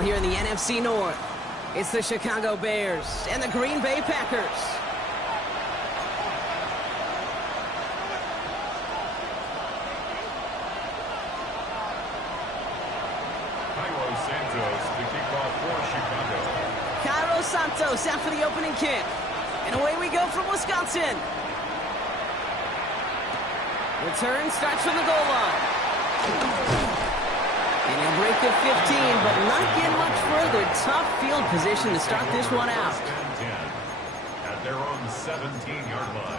battle here in the NFC North. It's the Chicago Bears and the Green Bay Packers. Santos out for the opening kick. And away we go from Wisconsin. Return starts from the goal line. And he'll break the 15, but not get much further. Tough field position to start this one out. At their own 17-yard line.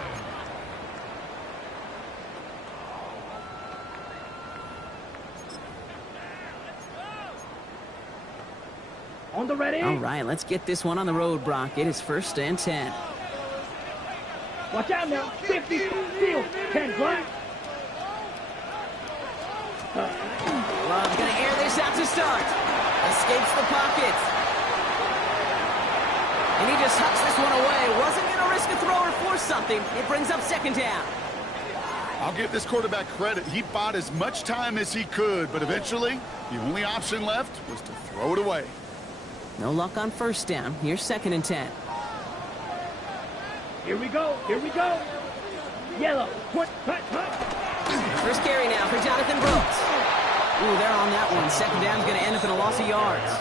On the ready. All right, let's get this one on the road, Brock. It is 1st and 10. Watch out now. 50, field, 10, Brock. Love's going to air this out to start. Escapes the pocket. And he just hucks this one away. Wasn't going to risk a throw or force something. It brings up 2nd down. I'll give this quarterback credit. He bought as much time as he could, but eventually the only option left was to throw it away. No luck on 1st down. Here's 2nd and 10. Here we go. Here we go. Yellow. Cut. First carry now for Jonathan Brooks. Ooh, they're on that one. 2nd down's going to end up in a loss of yards.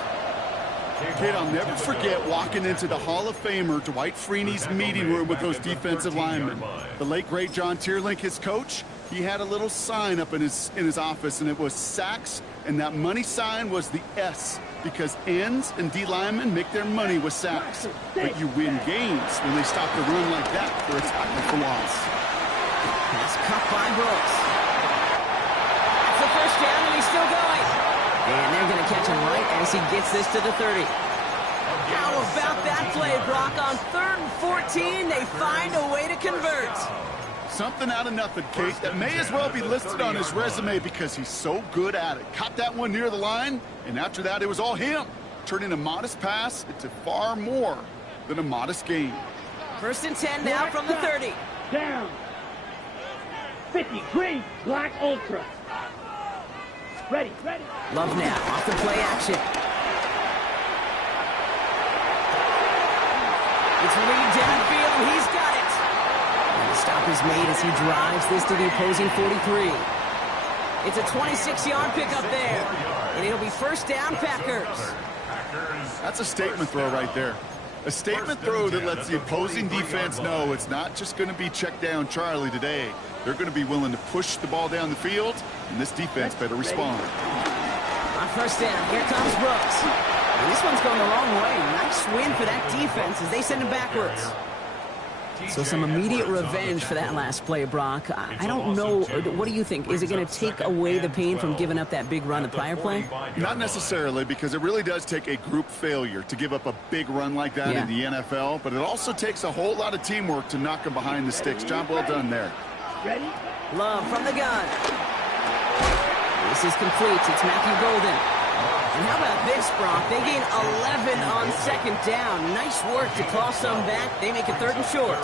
Kid, I'll never forget walking into the Hall of Famer Dwight Freeney's meeting room with those defensive linemen. The late, great John Tierlink, his coach, he had a little sign up in his office, and it was sacks, and that money sign was the S, because ends and D linemen make their money with sacks. But you win games when they stop the run like that for a tackle for loss. That's cut by Brooks. That's the 1st down, and he's still going. And they're going to catch him right as he gets this to the 30. How about that play, Brock? On 3rd and 14, they find a way to convert. Something out of nothing, Kate. That may as well be listed on his resume because he's so good at it. Caught that one near the line, and after that, it was all him. Turning a modest pass into far more than a modest gain. 1st and 10 now from the 30. Down. 50, green, black, ultra. Ready. Love now, off the play action. It's Reed downfield, he's got it. And the stop is made as he drives this to the opposing 43. It's a 26-yard pickup there. And it'll be 1st down, Packers. That's a statement throw right there. A statement throw that lets the opposing defense know it's not just going to be check down Charlie today. They're going to be willing to push the ball down the field, and this defense better respond. On 1st down, here comes Brooks. And this one's going the wrong way. Nice win for that defense as they send him backwards. So some immediate revenge for that last play, Brock. I don't know. What do you think? Is it going to take away the pain from giving up that big run the prior play? Not necessarily, because it really does take a group failure to give up a big run like that in the NFL. But it also takes a whole lot of teamwork to knock him behind the sticks. Job well done there. Ready? Love from the gun. This is complete. It's Matthew Golden. And how about this, Brock? They gain 11 on 2nd down. Nice work to claw some back. They make it 3rd and short.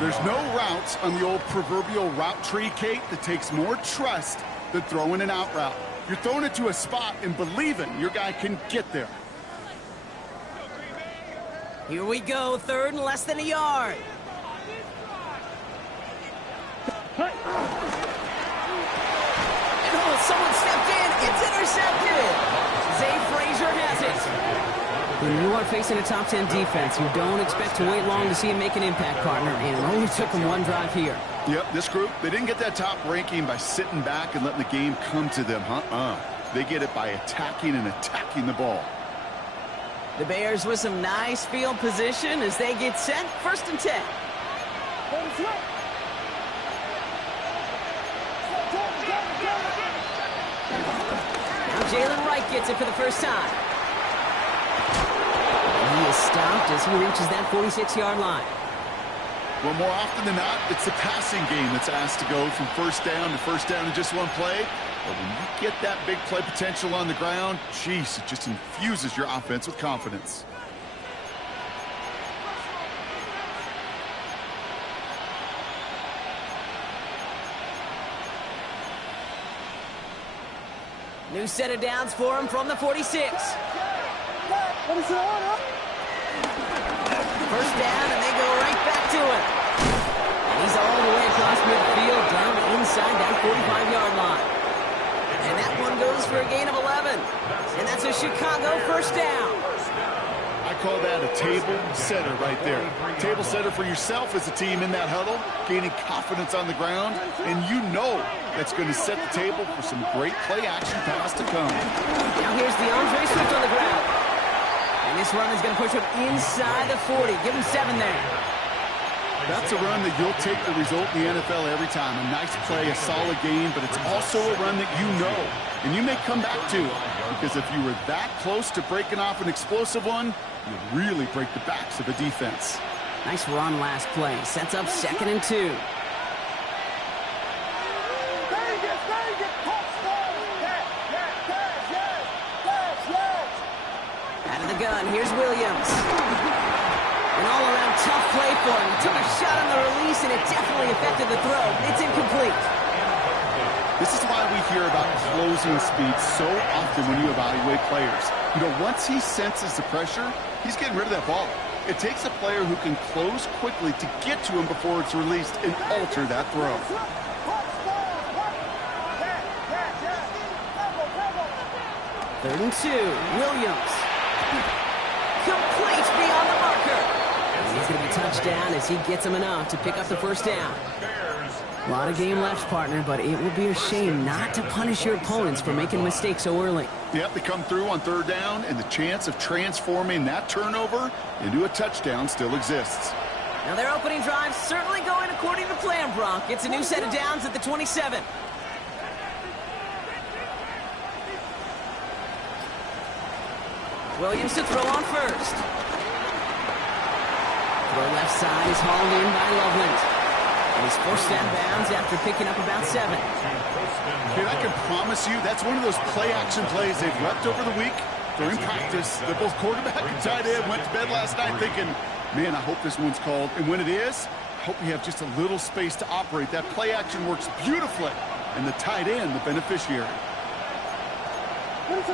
There's no routes on the old proverbial route tree, Kate, that takes more trust than throwing an out route. You're throwing it to a spot and believing your guy can get there. Here we go. 3rd and less than a yard. Oh, someone stepped in. It's intercepted. Zay Frazier has it. When you are facing a top 10 defense, you don't expect to wait long to see him make an impact, partner. And it only took him one drive here. Yep, this group, they didn't get that top ranking by sitting back and letting the game come to them. They get it by attacking the ball. The Bears with some nice field position as they get set. 1st and 10. Jalen Wright gets it for the 1st time. And he is stopped as he reaches that 46-yard line. Well, more often than not, it's the passing game that's asked to go from 1st down to 1st down in just one play. But when you get that big play potential on the ground, geez, it just infuses your offense with confidence. New set of downs for him from the 46. First down, and they go right back to it. And he's all the way across midfield, down inside that 45-yard line. And that one goes for a gain of 11. And that's a Chicago first down. I call that a table setter right there. Table setter for yourself as a team in that huddle, gaining confidence on the ground, and you know that's going to set the table for some great play-action pass to come. Now here's DeAndre Swift on the ground. And this run is going to push him inside the 40. Give him 7 there. That's a run that you'll take the result in the NFL every time. A nice play, a solid game, but it's also a run that you know, and you may come back to. Because if you were that close to breaking off an explosive one, you really break the backs of a defense. Nice run last play. Sets up 2nd and 2. Out of the gun, here's Williams. An all-around tough play for him. He took a shot on the release, and it definitely affected the throw. It's incomplete. This is why we hear about closing speed so often when you evaluate players. You know, once he senses the pressure, he's getting rid of that ball. It takes a player who can close quickly to get to him before it's released and alter that throw. 3rd and 2. Williams. Complete beyond the marker. And he's going to be touchdown as he gets him enough to pick up the first down. A lot of game left, partner, but it would be a shame not to punish your opponents for making a mistake so early. Yep, they come through on 3rd down, and the chance of transforming that turnover into a touchdown still exists. Now their opening drive certainly going according to plan, Brock. It's a new set of downs at the 27. Williams to throw on first. Throw left side is hauled in by Loveland. And he's forced out of bounds after picking up about 7. Kid, I can promise you that's one of those play-action plays they've repped over the week during practice. That both quarterback and tight end went to bed last night thinking, man, I hope this one's called. And when it is, I hope we have just a little space to operate. That play-action works beautifully, and the tight end, the beneficiary. Here's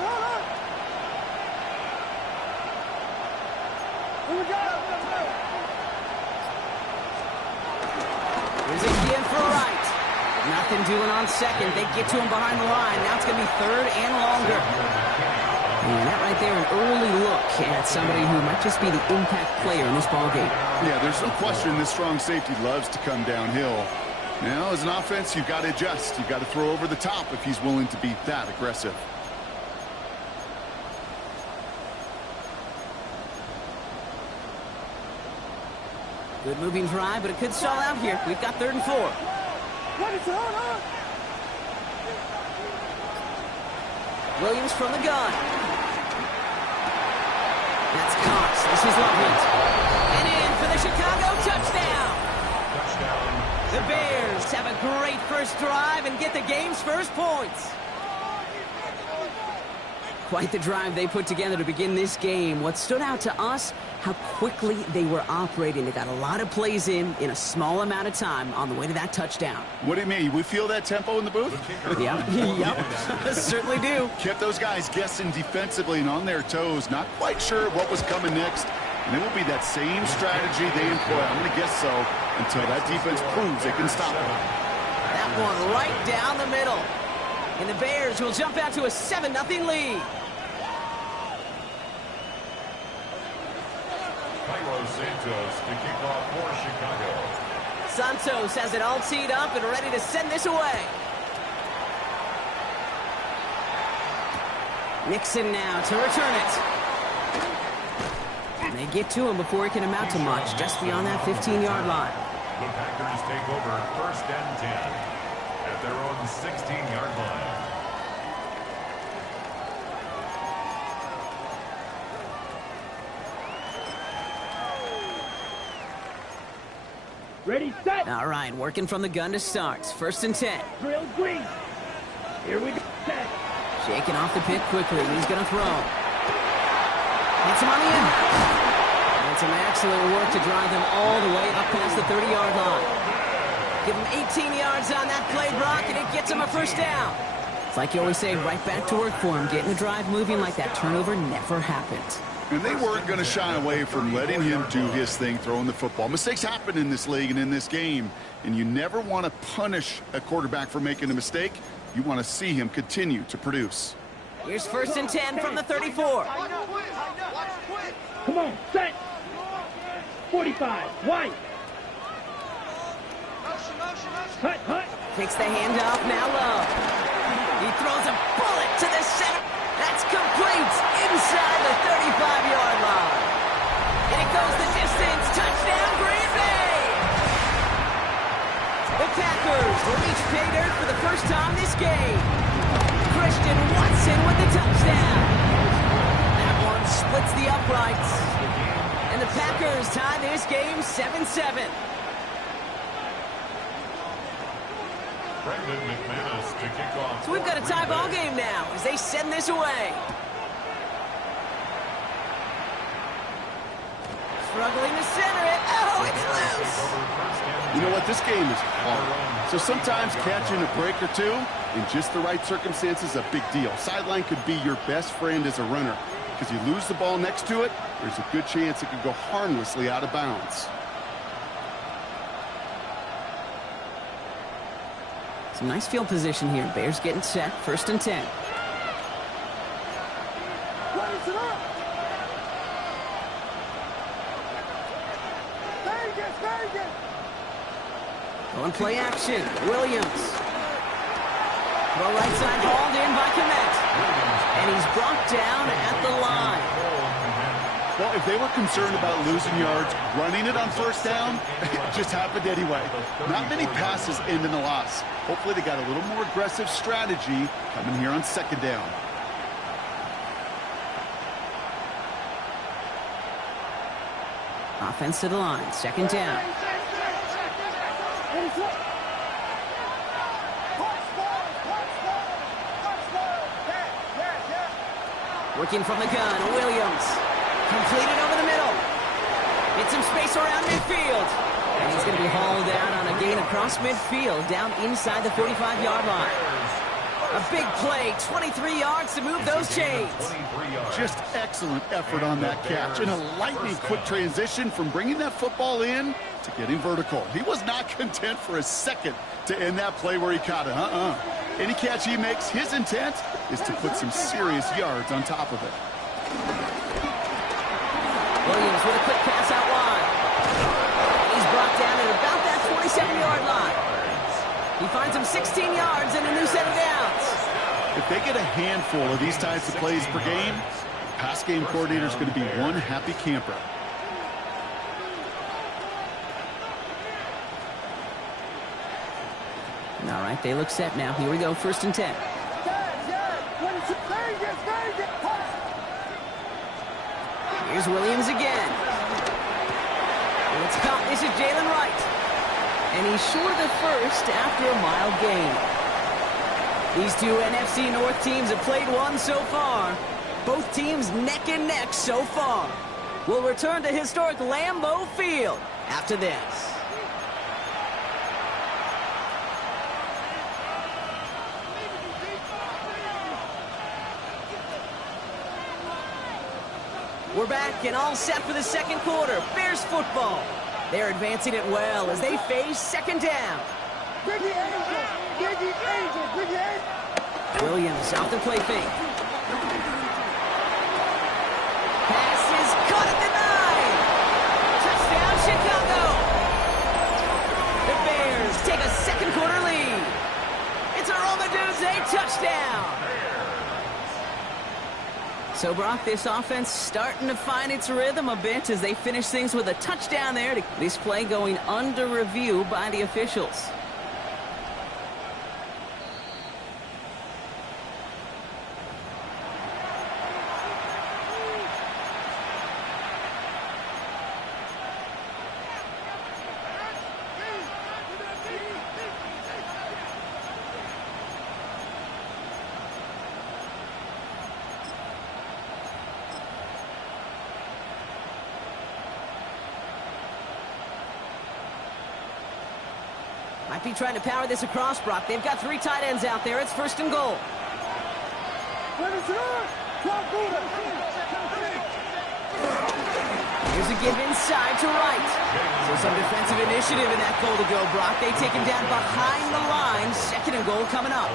again for Wright. Nothing doing on 2nd. They get to him behind the line. Now it's going to be 3rd and longer. And that right there, an early look at somebody who might just be the impact player in this ballgame. Yeah, there's no question this strong safety loves to come downhill. Now, as an offense, you've got to adjust. You've got to throw over the top if he's willing to be that aggressive. Good moving drive, but it could stall out here. We've got 3rd and 4. Williams from the gun. That's Cox. This is Loveland. And in for the Chicago touchdown. The Bears have a great first drive and get the game's first points. Quite the drive they put together to begin this game. What stood out to us, how quickly they were operating. They got a lot of plays in a small amount of time on the way to that touchdown. What do you mean? We feel that tempo in the booth? Yep. Certainly do. Kept those guys guessing defensively and on their toes, not quite sure what was coming next. And it will be that same strategy they employ, I'm going to guess so, until that defense proves they can stop it. That one right down the middle. And the Bears will jump out to a 7-0 lead. Santos to kick off for Chicago. Santos has it all teed up and ready to send this away. Nixon now to return it. And they get to him before it can amount to much, just beyond that 15-yard line. The Packers take over 1st and 10 at their own 16-yard line. Ready, set. All right, working from the gun to start. 1st and 10. Drill green. Here we go. Set. Shaking off the pit quickly. He's going to throw. Hits him on the end. And some excellent work to drive them all the way up past the 30-yard line. Give him 18 yards on that play, Brock, and it gets him a first down. It's like you always say, right back to work for him, getting the drive moving like that turnover never happened. And they weren't going to shy away from letting him do his thing, throwing the football. Mistakes happen in this league and in this game, and you never want to punish a quarterback for making a mistake. You want to see him continue to produce. Here's 1st and 10 from the 34. Come on, set. 45, white. Hut. Takes the handoff, now Love. He throws a bullet to the center. That's complete inside the 35-yard line. And it goes the distance. Touchdown, Green Bay. The Packers will reach pay dirt for the first time this game. Christian Watson with the touchdown. That one splits the uprights. And the Packers tie this game 7-7. To kick off. So we've got a tie ball game now as they send this away. Struggling to center it. Oh, it's loose. You know what? This game is hard. So sometimes catching a break or two in just the right circumstances is a big deal. Sideline could be your best friend as a runner because you lose the ball next to it, there's a good chance it could go harmlessly out of bounds. Some nice field position here. Bears getting set. 1st and 10. On play action. Williams. Throw right side hauled in by Kmet. And he's brought down at the line. Well, if they were concerned about losing yards, running it on 1st down, it just happened anyway. Not many passes end in a loss. Hopefully they got a little more aggressive strategy coming here on 2nd down. Offense to the line. 2nd down. Working from the gun. Williams. Completed over the middle. Gets some space around midfield. And he's going to be hauled down on a gain across midfield, down inside the 45-yard line. A big play, 23 yards to move those chains. Just excellent effort on that catch. And a lightning quick transition from bringing that football in to getting vertical. He was not content for a second to end that play where he caught it. Any catch he makes, his intent is to put some serious yards on top of it. Williams with a quick pass out wide. He's brought down at about that 27-yard line. He finds him 16 yards and a new set of downs. If they get a handful of these types of plays per game, pass game coordinator is going to be one happy camper. All right, they look set now. Here we go, 1st and 10. Here's Williams again. It's caught. This is Jalen Wright. And he's short of the first after a mild gain. These two NFC North teams have played one so far. Both teams neck and neck so far. We'll return to historic Lambeau Field after this. We're back and all set for the 2nd quarter. Bears football. They're advancing it well as they face 2nd down. Williams off the play fake. Pass is caught at the 9. Touchdown, Chicago. The Bears take a 2nd quarter lead. It's a Romaduzzi touchdown. So, Brock, this offense starting to find its rhythm a bit as they finish things with a touchdown there. This play going under review by the officials. Might be trying to power this across, Brock. They've got 3 tight ends out there. It's 1st and goal. Here's a give inside to right. So some defensive initiative in that goal to go, Brock. They take him down behind the line. Second and goal coming up.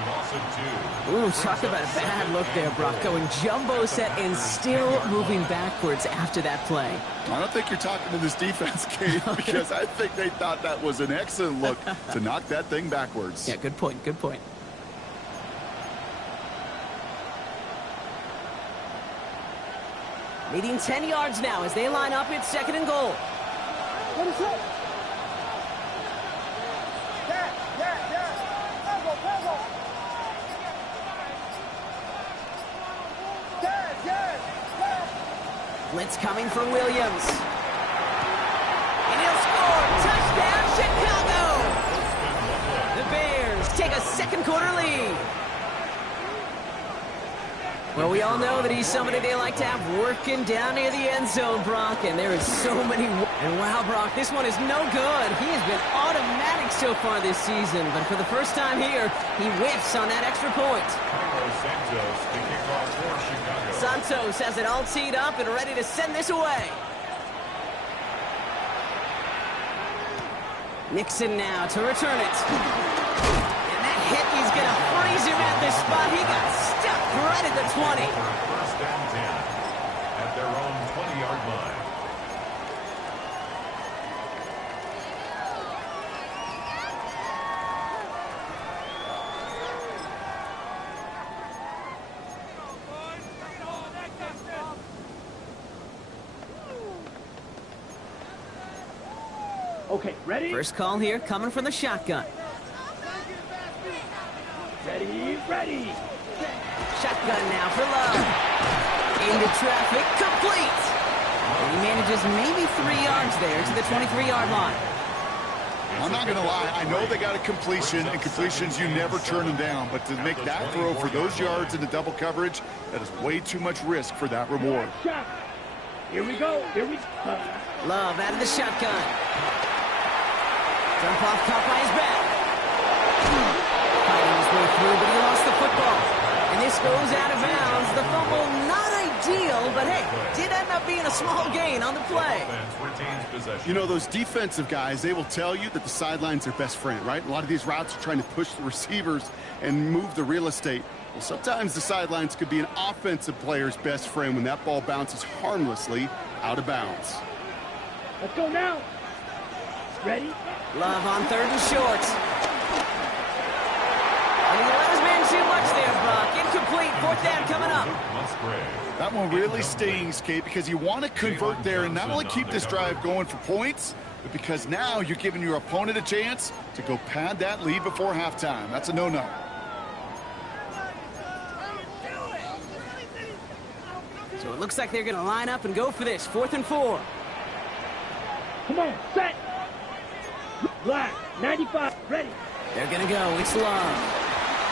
Ooh, talk about a bad look there, Brock. Going jumbo set and still moving backwards after that play. I don't think you're talking to this defense, Kate, because I think they thought that was an excellent look to knock that thing backwards. Yeah, good point, good point. Leading 10 yards now as they line up. It's second and goal. What is up? Blitz coming for Williams. And he'll score. Touchdown, Chicago! The Bears take a second quarter lead. Well, we all know that he's somebody they like to have working down near the end zone, Brock, and there is so many. And wow, Brock, this one is no good. He has been automatic so far this season, but for the first time here, he whiffs on that extra point. Santos has it all teed up and ready to send this away. Nixon now to return it. And that hit, he's going to freeze him at this spot. He got stuck right at the 20. First and 10 at their own 20-yard line. Okay, ready? First call here coming from the shotgun. Ready. Shotgun now for Love. Into traffic, complete. And he manages maybe 3 yards there to the 23-yard line. I'm not going to lie. I know they got a completion, and completions, you never turn them down. But to make that throw for those yards into double coverage, that is way too much risk for that reward. Shot. Here we go. Love out of the shotgun. Jump off caught by his back. Fighting his way through, but he lost the football. And this goes out of bounds. The fumble, not ideal, but hey, did end up being a small gain on the play. You know, those defensive guys, they will tell you that the sideline's their best friend, right? A lot of these routes are trying to push the receivers and move the real estate. Well, sometimes the sidelines could be an offensive player's best friend when that ball bounces harmlessly out of bounds. Let's go now. Ready? Love on third and short. And he let his man too much there, Brock. Incomplete. Fourth down coming up. That one really stings, Kate, because you want to convert there and not only keep this drive going for points, but because now you're giving your opponent a chance to go pad that lead before halftime. That's a no-no. So it looks like they're going to line up and go for this. 4th and 4. Come on, set. Black, 95, ready. They're going to go. It's Love.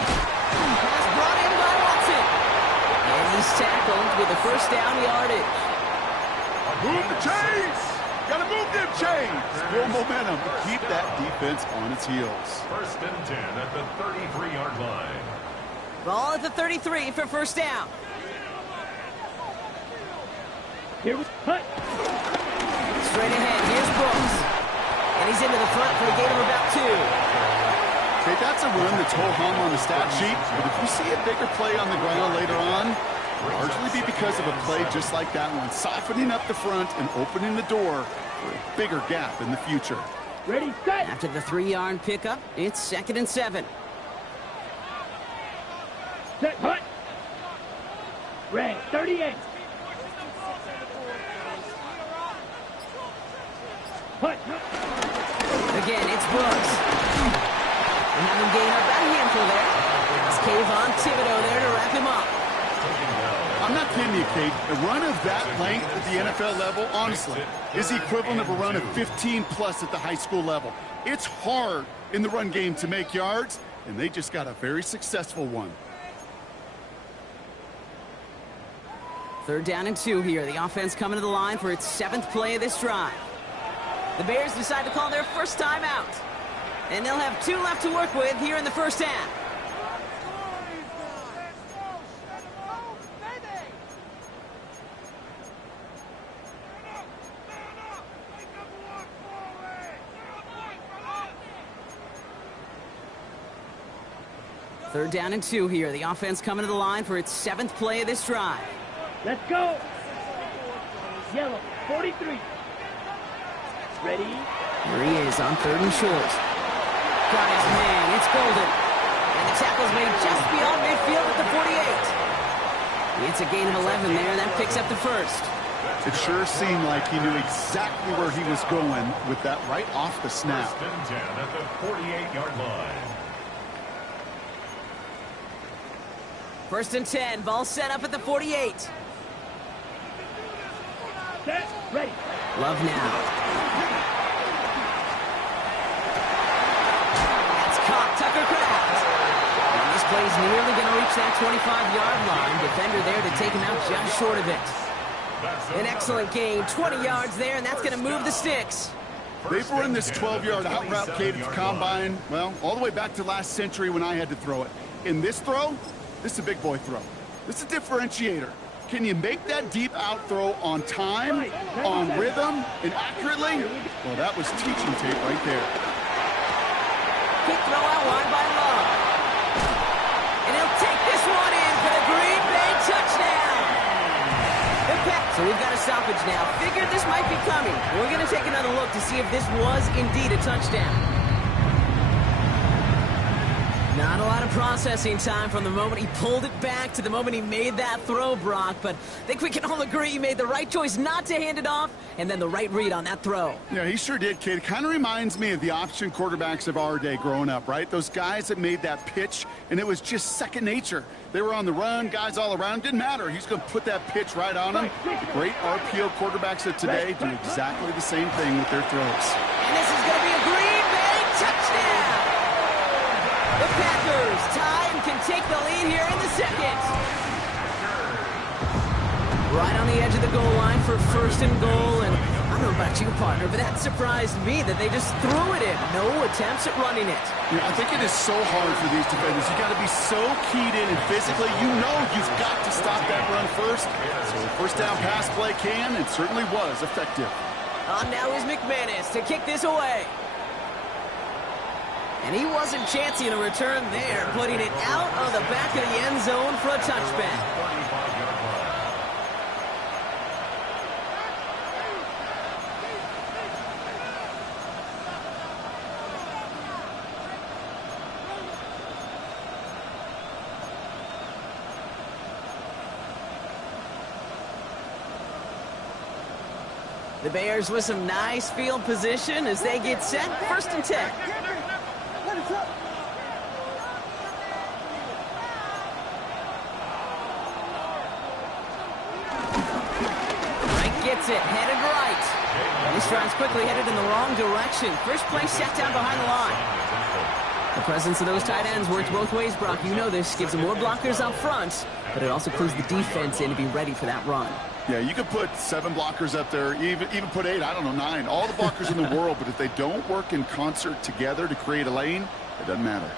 Pass brought in by Watson. And he's tackled with the first down yardage. Move the chains! Gotta move them chains! Build momentum to keep that defense on its heels. First and 10 at the 33-yard line. Ball at the 33 for first down. Here we go. Straight ahead. Here's Brooks. And he's into the front for a gain of about 2. Okay, that's a run that's ho-hum on the stat sheet, but if you see a bigger play on the ground later on, largely be because of a play just like that one, softening up the front and opening the door for a bigger gap in the future. Ready, set. After the 3-yard pickup, it's 2nd and 7. Set, hut. Red, 38. Hut. Again, it's Brooks. They have him gain up that handful there. It's Kayvon Thibodeau there to wrap him up. I'm not kidding you, Kate. A run of that length at the NFL level, honestly, is the equivalent of a run of 15-plus at the high school level. It's hard in the run game to make yards, and they just got a very successful one. 3rd down and 2 here. The offense coming to the line for its 7th play of this drive. The Bears decide to call their first time out. And they'll have 2 left to work with here in the first half. 3rd down and 2 here. The offense coming to the line for its 7th play of this drive. Let's go. Yellow, 43. Ready? Here he is on 3rd and short. Got his man. It's Golden. And the tackle's made just beyond midfield at the 48. It's a gain of 11 there, and that picks up the first. It sure seemed like he knew exactly where he was going with that right off the snap. 1st and 10 at the 48-yard line. 1st and 10. Ball set up at the 48. Set. Ready. Love now. That's caught. Tucker Kraft. And this play's nearly going to reach that 25-yard line. Defender there to take him out just short of it. An excellent gain. 20 yards there, and that's going to move the sticks. They've run this 12-yard out route, Kate, at the combine, well, all the way back to last century when I had to throw it. In this throw, this is a big boy throw. This is a differentiator. Can you make that deep out throw on time, on rhythm, and accurately? Well, that was teaching tape right there. Quick throw out wide by Love. And he'll take this one in for the Green Bay touchdown. So we've got a stoppage now. Figured this might be coming. We're going to take another look to see if this was indeed a touchdown. Not a lot of processing time from the moment he pulled it back to the moment he made that throw, Brock. But I think we can all agree he made the right choice not to hand it off, and then the right read on that throw. Yeah, he sure did, kid. Kind of reminds me of the option quarterbacks of our day growing up, right? Those guys that made that pitch, and it was just second nature. They were on the run, guys all around. Didn't matter. He's going to put that pitch right on them. Great RPO quarterbacks of today do exactly the same thing with their throws. And this is going to be a Green Bay touchdown. The Packers tie and can take the lead here in the second. Right on the edge of the goal line for 1st and goal. And I don't know about you, partner, but that surprised me that they just threw it in. No attempts at running it. Yeah, I think it is so hard for these defenders. You got to be so keyed in and physically. You know you've got to stop that run first. So the 1st down pass play can and certainly was effective. On now is McManus to kick this away. And he wasn't chancing a return there, putting it out of the back of the end zone for a touchback. The Bears with some nice field position as they get set. 1st and 10. Gets it, headed right. And this drive's quickly headed in the wrong direction. First play set down behind the line. The presence of those tight ends works both ways, Brock. You know this. Gives them more blockers up front, but it also clues the defense in to be ready for that run. Yeah, you could put 7 blockers up there, even put 8, I don't know, 9. All the blockers in the world, but if they don't work in concert together to create a lane, it doesn't matter.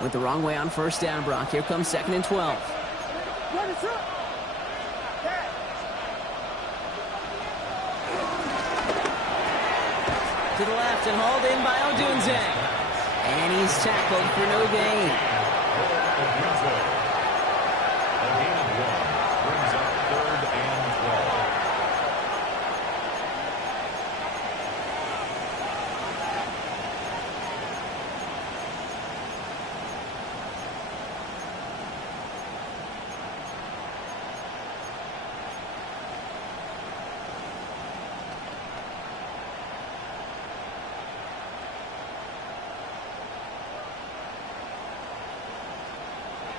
Went the wrong way on 1st down, Brock. Here comes 2nd and 12. What is up? To the left and hauled in by Odunze. And he's tackled for no gain. A gain of 1 brings up 3rd and 12.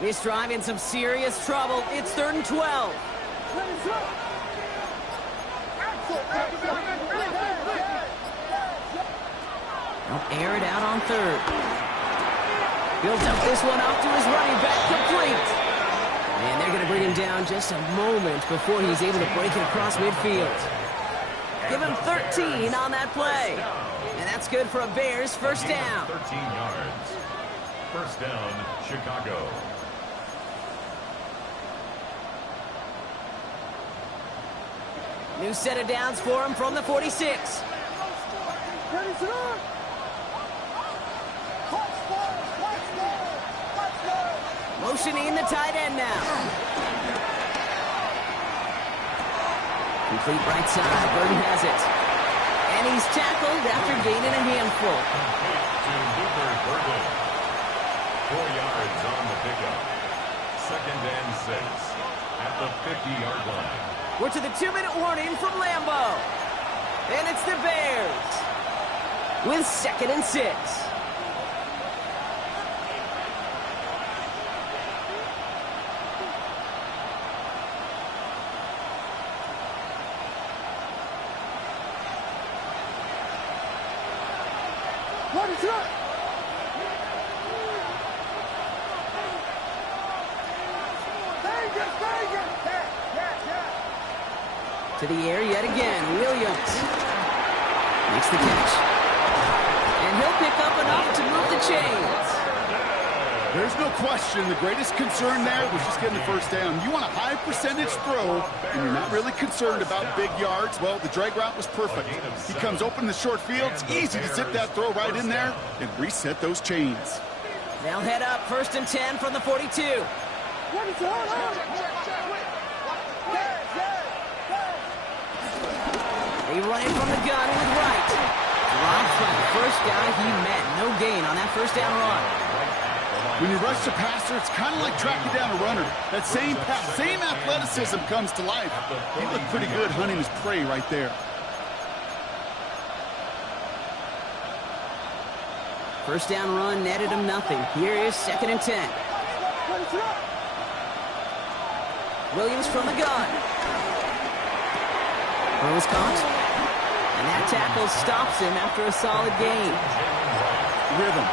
This drive in some serious trouble. It's 3rd and 12. They'll air it out on 3rd. He'll dump this one off to his running back, complete. And they're going to bring him down just a moment before he's able to break it across midfield. Give him 13 on that play. And that's good for a Bears 1st down. 13 yards. 1st down, Chicago. New set of downs for him from the 46. Motioning the tight end now. Complete right side. Burton has it. And he's tackled after gaining a handful. To Luther Burton. 4 yards on the pickup. 2nd and 6 at the 50-yard line. We're to the 2-minute warning from Lambeau. And it's the Bears with 2nd and 6. What is up? To the air yet again. Williams makes the catch. And he'll pick up enough to move the chains. There's no question the greatest concern there was just getting the first down. You want a high percentage throw, and you're not really concerned about big yards. Well, the drag route was perfect. He comes open in the short field. It's easy to zip that throw right in there and reset those chains. They'll head up 1st and 10 from the 42. What is going on? They run it from the gun with Wright. Drops by the first guy he met. No gain on that first down run. When you rush the passer, it's kind of like tracking down a runner. That same athleticism comes to life. He looked pretty good hunting his prey right there. First down run netted him nothing. Here is 2nd and 10. Williams from the gun. Throws caught. And that tackle stops him after a solid gain. Rhythm.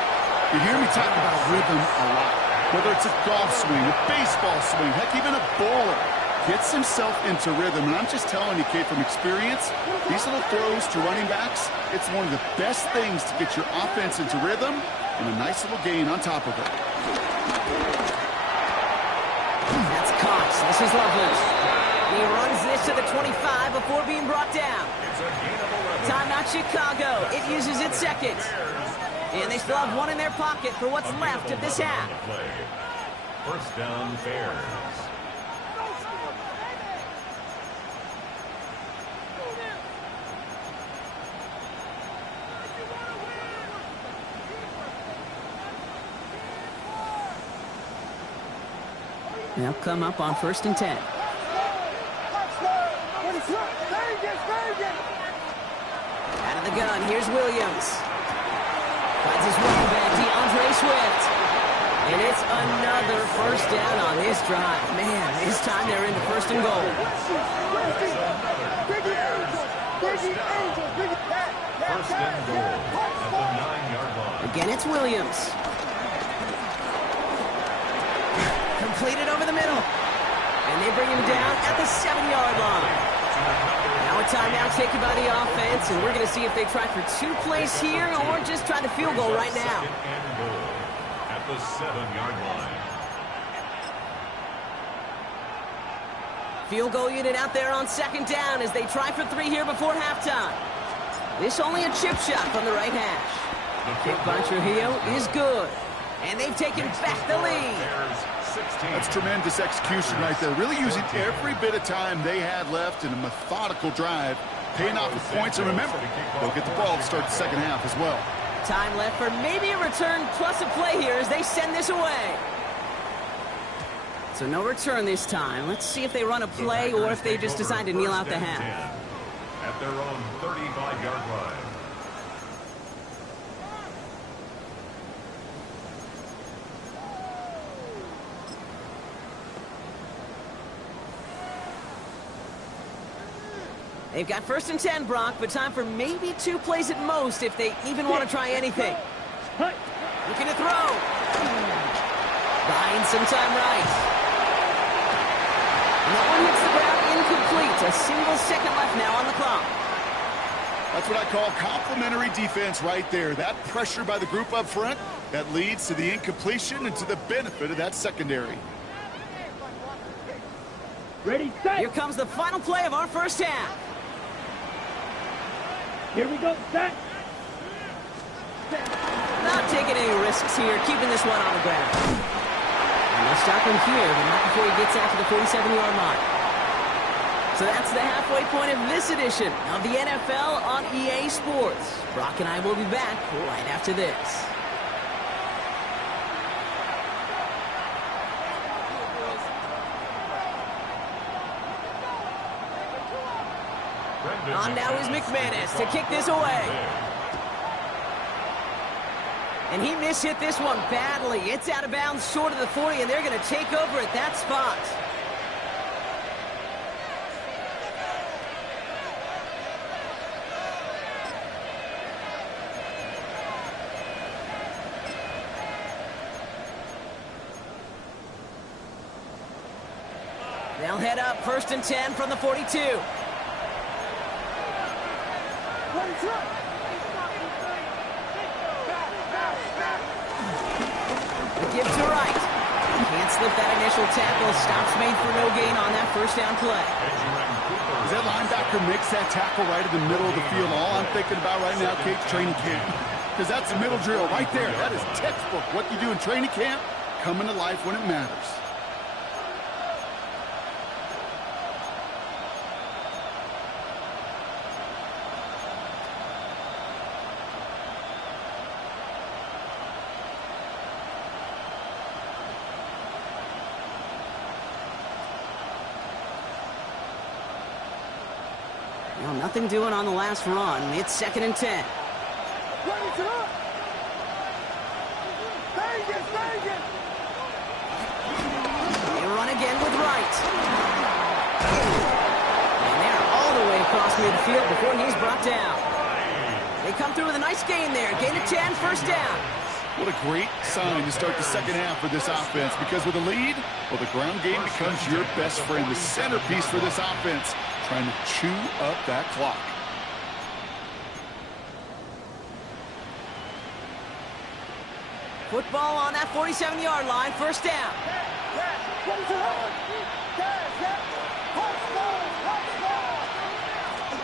You hear me talk about rhythm a lot. Whether it's a golf swing, a baseball swing, heck, even a bowler gets himself into rhythm. And I'm just telling you, kid, from experience, these little throws to running backs, it's one of the best things to get your offense into rhythm and a nice little gain on top of it. That's Cox. This is Lovelace. He runs this to the 25 before being brought down. Timeout Chicago. It uses its second. And they still have one in their pocket for what's left of this half. First down, Bears. They'll come up on 1st and 10. Out of the gun, here's Williams. Finds his running back, DeAndre Swift. And it's another first down on this drive. Man, this time they're into 1st and goal. First and goal at the 9-yard line. Again, it's Williams. Completed over the middle. And they bring him down at the 7-yard line. Now a timeout taken by the offense, and we're going to see if they try for 2 plays here or just try the field goal right now. Second and goal at the 7-yard line. Field goal unit out there on 2nd down as they try for 3 here before halftime. This only a chip shot from the right hash. Kick by Trujillo is good. And they've taken back the lead. That's tremendous execution right there. Really using every bit of time they had left in a methodical drive, paying off with points. And remember, they'll get the ball to start the second half as well. Time left for maybe a return plus a play here as they send this away. So no return this time. Let's see if they run a play or if they just decide to kneel out the half. At their own 35-yard line. They've got 1st and 10, Brock, but time for maybe 2 plays at most if they even want to try anything. Looking to throw. Buying some time right. And that one hits the ground incomplete. A single second left now on the clock. That's what I call complimentary defense right there. That pressure by the group up front, that leads to the incompletion and to the benefit of that secondary. Ready, set. Here comes the final play of our first half. Here we go, set. Not taking any risks here, keeping this one on the ground. And He'll start from here, but not before he gets out to the 47-yard line. So that's the halfway point of this edition of the NFL on EA Sports. Brock and I will be back right after this. On now is McManus to kick this away. And he mishit this one badly. It's out of bounds short of the 40, and they're going to take over at that spot. They'll head up 1st and 10 from the 42. Give to right. Can't slip that initial tackle. Stops made for no gain on that first down play. As that linebacker makes that tackle right in the middle of the field, all I'm thinking about right now, Kate's training camp. Because that's the middle drill right there. That is textbook. What you do in training camp, coming to life when it matters. Well, nothing doing on the last run. It's 2nd and 10. They run again with Wright. And they're all the way across midfield before he's brought down. They come through with a nice gain there. Gain of 10, first down. What a great sign to start the second half for this offense, because with a lead, well, the ground game becomes your best friend, the centerpiece for this offense, trying to chew up that clock. Football on that 47-yard line, first down.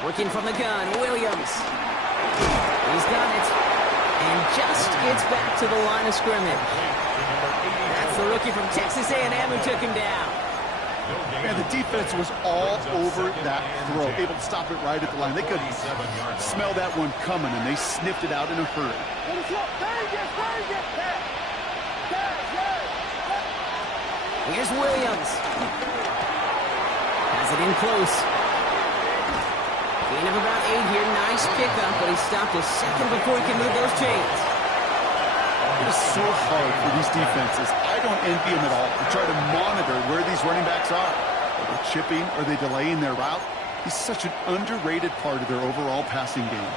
Working from the gun, Williams. He's done it. And just gets back to the line of scrimmage. That's the rookie from Texas A&M who took him down. Man, the defense was all over that throw, able to stop it right at the line. They could smell that one coming, and they sniffed it out in a hurry. Here's Williams. Has it in close. Gain of about 8 here. Nice pickup, but he stopped a second before he can move those chains. It is so hard for these defenses. I don't envy them at all to try to monitor where these running backs are. Are they chipping? Are they delaying their route? He's such an underrated part of their overall passing game.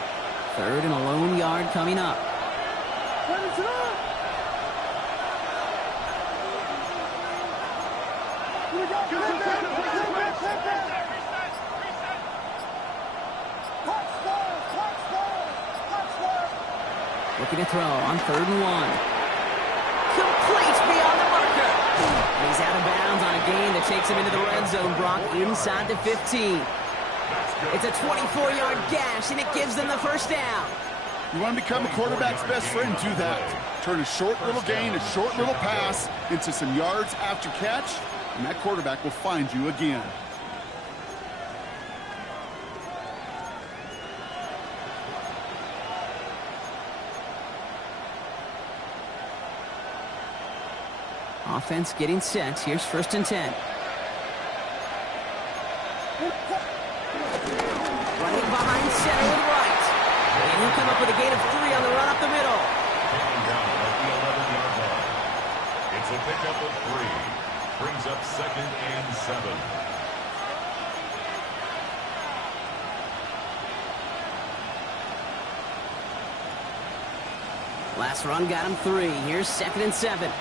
3rd and a lone yard coming up. Looking to throw on 3rd and 1. Complete beyond the marker. And he's out of bounds on a gain that takes him into the red zone, Brock, inside the 15. It's a 24-yard gash, and it gives them the first down. You want to become a quarterback's best friend, do that. Turn a short little gain, a short little pass into some yards after catch, and that quarterback will find you again. Offense getting set. Here's 1st and 10. Running behind center with Wright. And he'll come up with a gain of 3 on the run up the middle. Taken down at the 11-yard line. It's a pickup of 3. Brings up 2nd and 7. Last run got him 3. Here's 2nd and 7.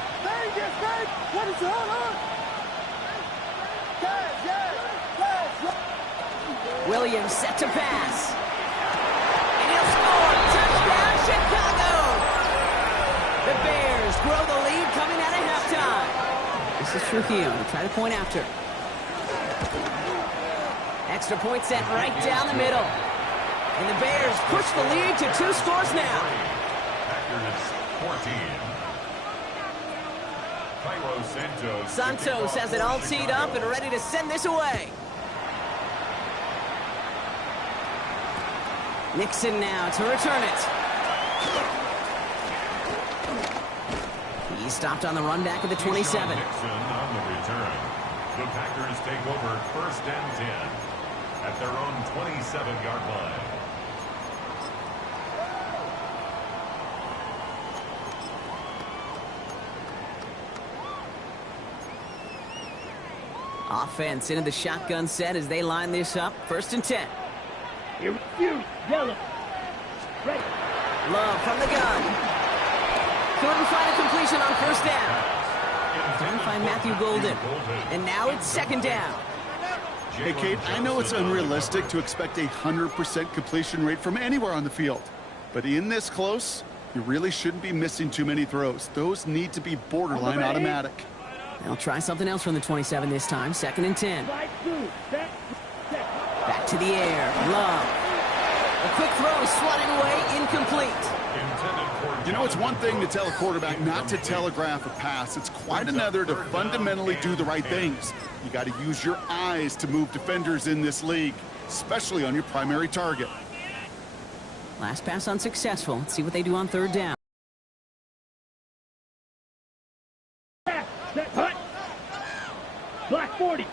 Williams set to pass. And he'll score. Touchdown, Chicago! The Bears grow the lead coming out of halftime. This is Trujillo to try to point after. Extra point set right down the middle. And the Bears push the lead to 2 scores now. Packers 14. Santos has it all teed up and ready to send this away. Nixon now to return it. He stopped on the run back at the 27. Nixon on the return. The Packers take over 1st and 10 at their own 27-yard line. Offense into the shotgun set as they line this up. 1st and 10. Here we go. Yellow. Ready. Love from the gun. Couldn't find a completion on 1st down. Couldn't find Matthew Golden. And now it's 2nd down. Hey, Kate, I know it's unrealistic to expect a 100% completion rate from anywhere on the field. But in this close, you really shouldn't be missing too many throws. Those need to be borderline automatic. They'll try something else from the 27 this time. 2nd and 10. Back to the air. Love. A quick throw is swatted away. Incomplete. You know, it's one thing to tell a quarterback not to telegraph a pass. It's quite another to fundamentally do the right things. You got to use your eyes to move defenders in this league, especially on your primary target. Last pass unsuccessful. Let's see what they do on 3rd down. Hut. Black 40.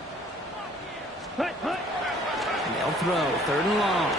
Hut, hut. They'll throw 3rd and long.